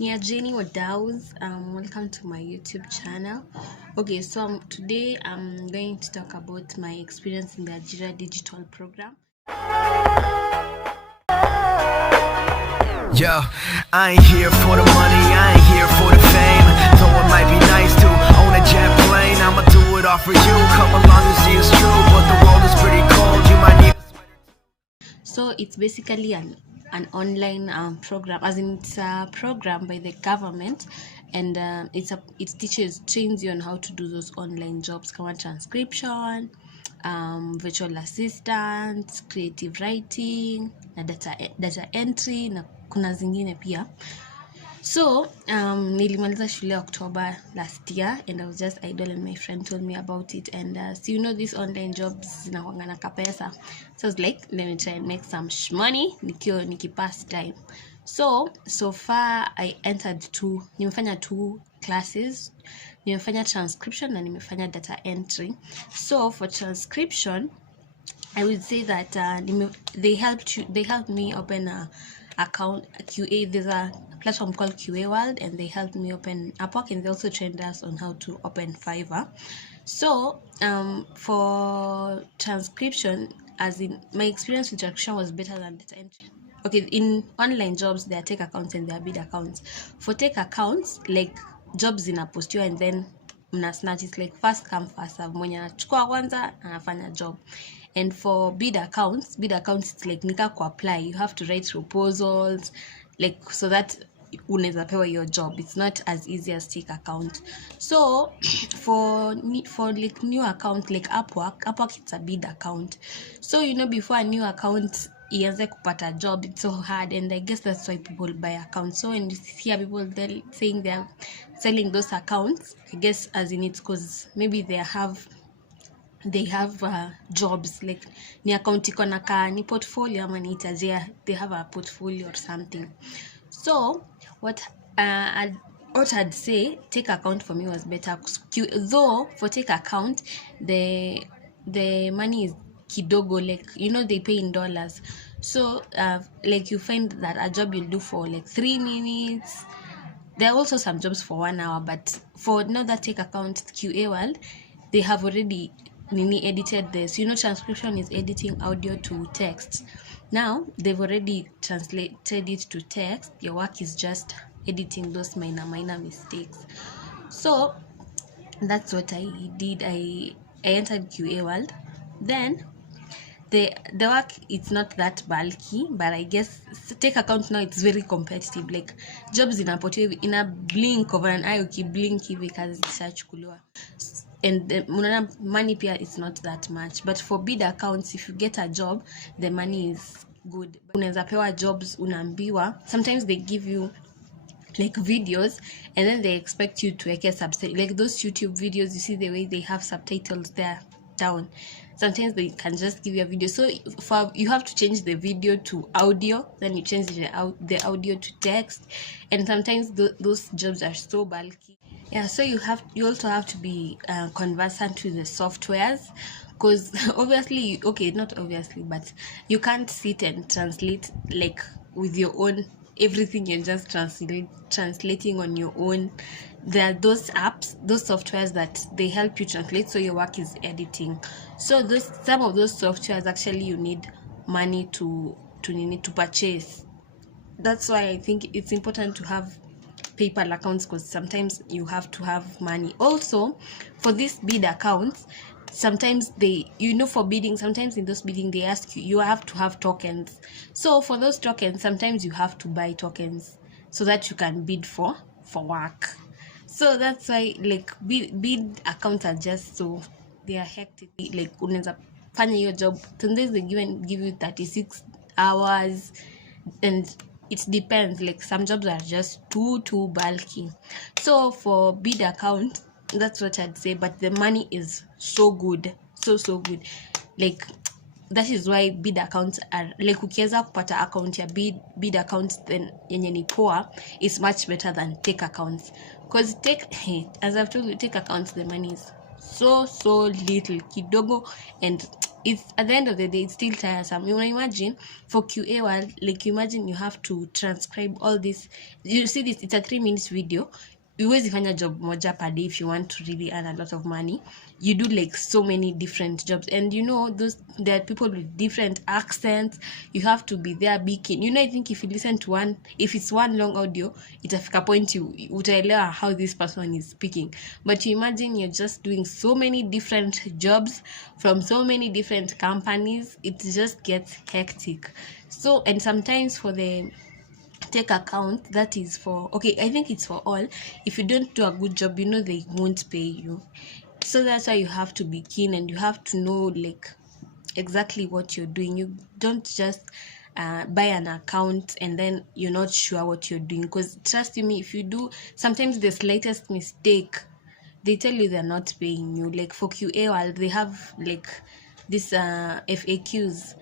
Ni Jenny Wadaus. Welcome to my YouTube channel. Okay, so today I'm going to talk about my experience in the Ajira digital program. Yo, I ain't here for the money, I ain't here for the fame. Though it might be nice to own a jet plane, I'ma do it all for you. Come along and see it's true, but the world is pretty cold. You might need. So it's basically an online program, as in it's a program by the government, and it trains you on how to do those online jobs, kama transcription, virtual assistant, creative writing na data entry na kuna zingine pia. So nilimaliza shule October last year, and I was just idle and my friend told me about it, and so these online jobs zinakuanga na kapesa, so I was like, let me try and make some money nikipass time. So far I nimefanya two classes, nimefanya transcription na nimefanya data entry. So for transcription, I would say that they helped me open a account QA. There's a platform called QA World, and they helped me open Upwork, and they also trained us on how to open Fiverr. So for transcription, as in my experience with transcription was better than data entry. Okay, in online jobs there are tech accounts and there are bid accounts. For tech accounts, like jobs zinapostiwa and then mna snatch, it's like first come first serve, mwenye anachukua kwanza anafanya job. And for bid accounts it's like nika ku apply, you have to write proposals, like so that unaweza pewa your job. It's not as easy as tech account. So for like new account like Upwork it's a bid account. So before a new account ianze kupata job, it's so hard, and I guess that's why people buy accounts. So when you hear people saying they're selling those accounts, I guess as in it's because maybe they have jobs, like ni account iko na ni portfolio ama ni Ajira, they have a portfolio or something. So what I'd say take account for me was better, though for take account the money is kidogo, like they pay in dollars. So like you find that a job you'll do for like 3 minutes. There are also some jobs for 1 hour, but for that take account QA World, they have already edited this. Transcription is editing audio to text. Now they've already translated it to text. Your work is just editing those minor mistakes. So that's what I did. I entered QA World. Then the work, it's not that bulky, but I guess take account now it's very competitive. Like jobs in a blink of an eye, blink because it's searchukuliwa, and the money pia it's not that much. But for bid accounts, if you get a job, the money is good. Unaweza pewa jobs unaambiwa, sometimes they give you like videos and then they expect you to a subtitle, like those YouTube videos, you see the way they have subtitles there down. Sometimes they can just give you a video, so you have to change the video to audio, then you change the audio to text, and sometimes those jobs are so bulky. Yeah, so you also have to be conversant with the softwares, because obviously, okay, not obviously, but you can't sit and translate like with your own everything. You're just translating on your own. There are those apps, those softwares that they help you translate, so your work is editing. So some of those softwares actually you need money to purchase. That's why I think it's important to have PayPal accounts, because sometimes you have to have money. Also, for these bid accounts, sometimes for bidding, sometimes in those bidding they ask you have to have tokens. So for those tokens, sometimes you have to buy tokens so that you can bid for work. So that's why like bid accounts are just so they are hectic. Like unaweza fanya your job, sometimes they give you 36 hours, and it depends. Like some jobs are just too bulky. So for bid account, that's what I'd say, but the money is so good, so good. Like that is why bid accounts are like, ukiweza kupata account ya bid accounts then yenye ni poa is much better than take accounts, because as I've told you, take accounts the money is so little kidogo, and it's at the end of the day, it's still tiresome. You imagine for QA world, like you imagine you have to transcribe all this. You see this, it's a 3 minutes video. Huwezi fanya job moja per day if you want to really earn a lot of money. You do like so many different jobs, and there are people with different accents. You have to be there beacon. I think if you listen to if it's one long audio, itafika point utaelewa how this person is speaking. But you imagine you're just doing so many different jobs from so many different companies, it just gets hectic. So, and sometimes for the take account, that is for, I think it's for all. If you don't do a good job, they won't pay you. So that's why you have to be keen, and you have to know like exactly what you're doing. You don't just buy an account and then you're not sure what you're doing, because trust me, if you do sometimes the slightest mistake, they tell you they're not paying you. Like for QA world, they have like this FAQs,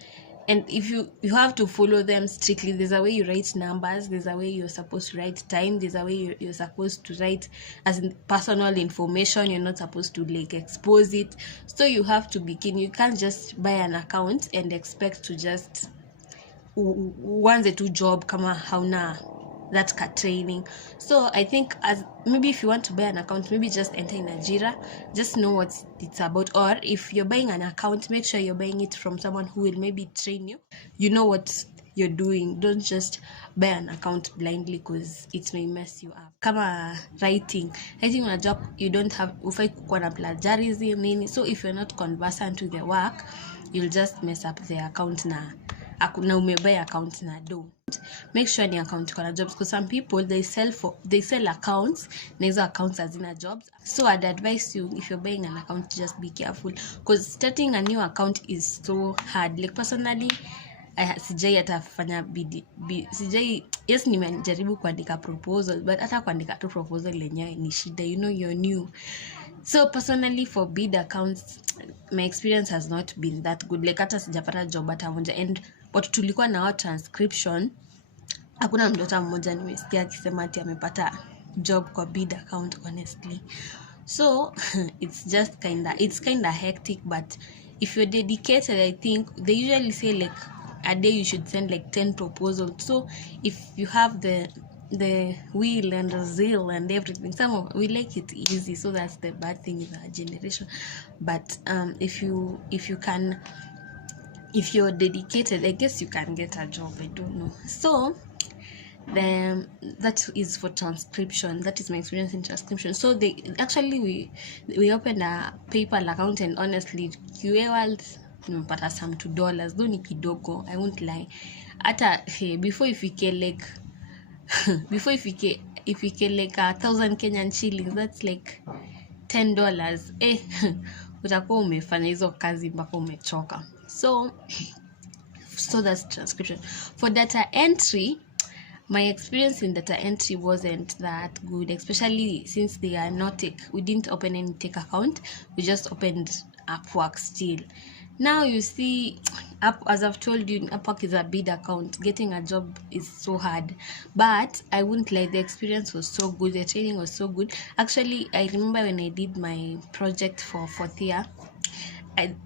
and if you have to follow them strictly. There's a way you write numbers, there's a way you're supposed to write time, there's a way you're supposed to write as in personal information. You're not supposed to like expose it. So you have to be keen. You can't just buy an account and expect to just uanze tu job kama hauna that training. So I think, as maybe if you want to buy an account, maybe just enter in Ajira, just know what it's about. Or if you're buying an account, make sure you're buying it from someone who will maybe train you. You know what you're doing. Don't just buy an account blindly, because it may mess you up. Kama writing unajua you don't have ufai kuwa na plagiarism nini. So if you're not conversant with the work, you'll just mess up the account na umebuy account na don't. Make sure ni account kuna jobs, because some people they sell accounts na hizo accounts hazina jobs. So I'd advise you, if you're buying an account, just be careful, because starting a new account is so hard. Like personally, sijai hata fanya yes, nimejaribu kuandika proposal, but hata kuandika tu proposal lenyewe ni shida. You're new. So personally, for bid accounts, my experience has not been that good. Like hata sijapata job hata moja, and what tulikuwa na transcription, hakuna mtu hata mmoja nimesikia akisema ati amepata job kwa bid account, honestly. So it's just kinda hectic, but if you're dedicated, I think they usually say like a day you should send like 10 proposals. So if you have the will and the zeal and everything, we like it easy. So that's the bad thing with our generation. But if you're dedicated, I guess you can get a job. I don't know. So then that is for transcription. That is my experience in transcription. So we opened a PayPal account, and honestly, QA world nimepata some $2, though ni kidogo, I won't lie. Hata before if you like 1,000 Kenyan shillings, that's like $10. Utakuwa umefanya hizo kazi mpaka umechoka. So that's transcription. For data entry, my experience in data entry wasn't that good, especially since they are not tech. We didn't open any tech account, we just opened Upwork still. Now you see, as I've told you, Upwork is a bid account. Getting a job is so hard, but I wouldn't lie, the experience was so good, the training was so good. Actually, I remember when I did my project for 4th year,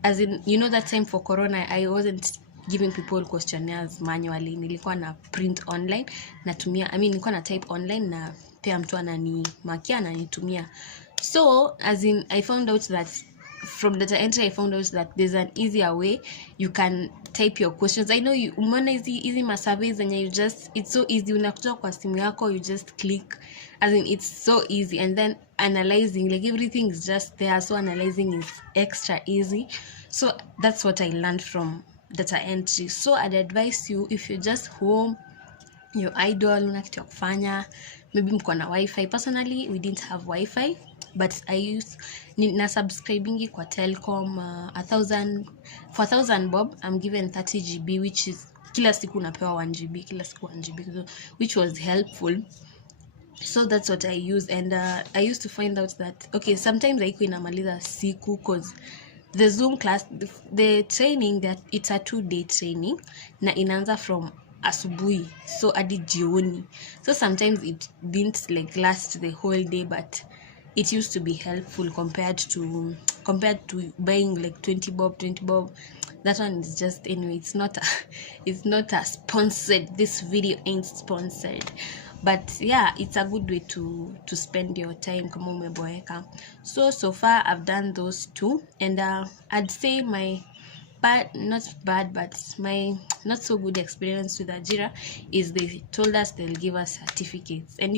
as in, that time for Corona, I wasn't giving people questionnaires manually. Nilikuwa na print online, nilikuwa na type online, na pia mtu ananimakia ananitumia. So as in, I found out that from data entry, I found out that there's an easier way. You can type your questions. I know you umeona easy ma surveys, and it's so easy. Unakuja kwa simu yako, you just click. As in, it's so easy. And then analyzing, like everything is just there. So analyzing is extra easy. So that's what I learned from data entry. So I'd advise you, if you're just home, you're idle, una kitu ya kufanya, maybe mko na Wi-Fi. Personally, we didn't have Wi-Fi, but na subscribing kwa Telcom, 1,000 bob, I'm given 30 GB, which is kila siku unapewa 1 GB, which was helpful. So that's what I use. And I used to find out that sometimes haiko inamaliza siku, because the Zoom class, the training, that it's a 2-day training na inaanza from asubuhi, so hadi jioni. So sometimes it didn't like last the whole day, but it used to be helpful compared to compared to buying like 20 bob. That one is just, anyway, it's not a sponsored. This video ain't sponsored, but yeah, it's a good way to spend your time kama umeboeka. So far I've done those two, and I'd say my my not so good experience with Ajira is they told us they'll give us certificates, and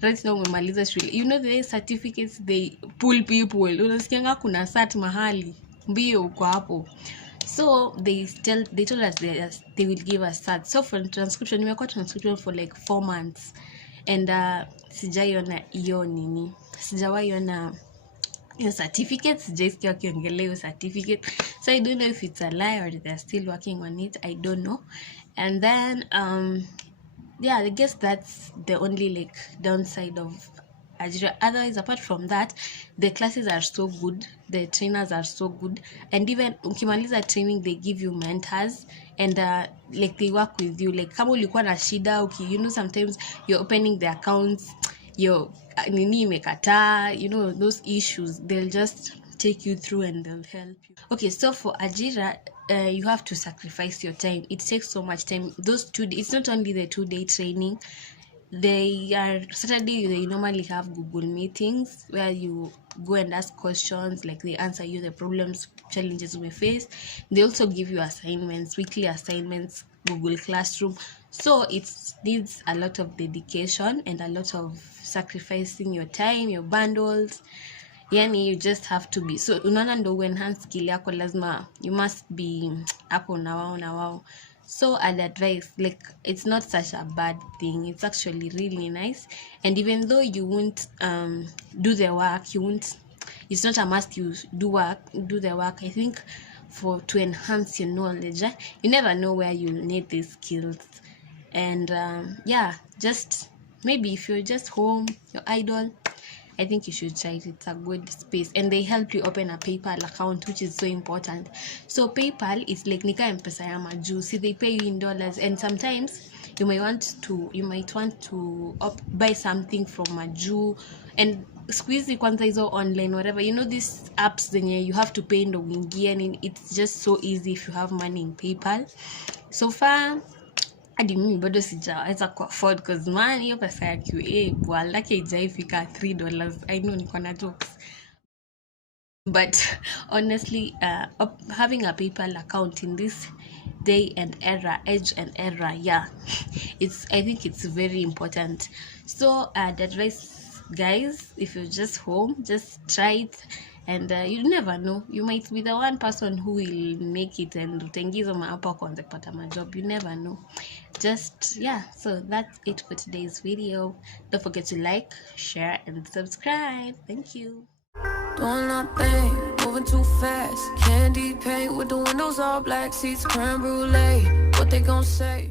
right now umemaliza shule, the certificates they pull people. Unasikianga kuna sat mahali mbio uko hapo. So they told us they will give us that. So for transcription, nimekuwa transcription for like 4 months, and sijaiona hiyo nini, sijawaiona your certificate, sijaisikia wakiongelea your certificate. So I don't know if it's a lie or they're still working on it. I don't know. And then yeah, I guess that's the only like downside of Ajira. Otherwise, apart from that, the classes are so good, the trainers are so good, and even ukimaliza training they give you mentors, and like they work with you. Like kama ulikuwa na shida, sometimes you're opening the accounts, your nini imekataa, those issues, they'll just take you through and they'll help you. Okay, so for Ajira, you have to sacrifice your time. It takes so much time. Those 2 days, it's not only the 2-day training. Saturday they normally have Google meetings where you go and ask questions, like they answer you the problems, challenges we face. They also give you assignments, weekly assignments, Google Classroom. So it needs a lot of dedication and a lot of sacrificing your time, your bundles. Yani you just have to be, so unaona ndo enhance skill yako, lazima you must be hapo na wao. So I'd advise, like, it's not such a bad thing. It's actually really nice. And even though you won't do the work, it's not a must you do the work. I think to enhance your knowledge, you never know where you need these skills. And yeah, just maybe if you're just home, you're idle, I think you should try it. It's a good space, and they help you open a PayPal account, which is so important. So PayPal is like nika M-Pesa ya majuu. See, they pay you in dollars, and sometimes you might want to buy something from majuu, and squeeze kwanza hizo online, whatever, these apps zenye you have to pay ndo uingie, and it's just so easy if you have money in PayPal. So far hadi mimi bado sijaweza ku-afford, because man, hiyo pesa ya QA lake ijaifika $3. I know niko na jokes, but honestly, having a PayPal account in this age and era, yeah, I think it's very important. So the advice, guys, if you're just home, just try it. And you never know, you might be the one person who will make it and utaingizwa hapa kwanza kupata majob. You never know. Just yeah, so that's it for today's video. Don't forget to like, share, and subscribe. Thank you. Doing nothing, moving too fast. Candy paint with the windows all black, seats creme brulee. What they gon' say?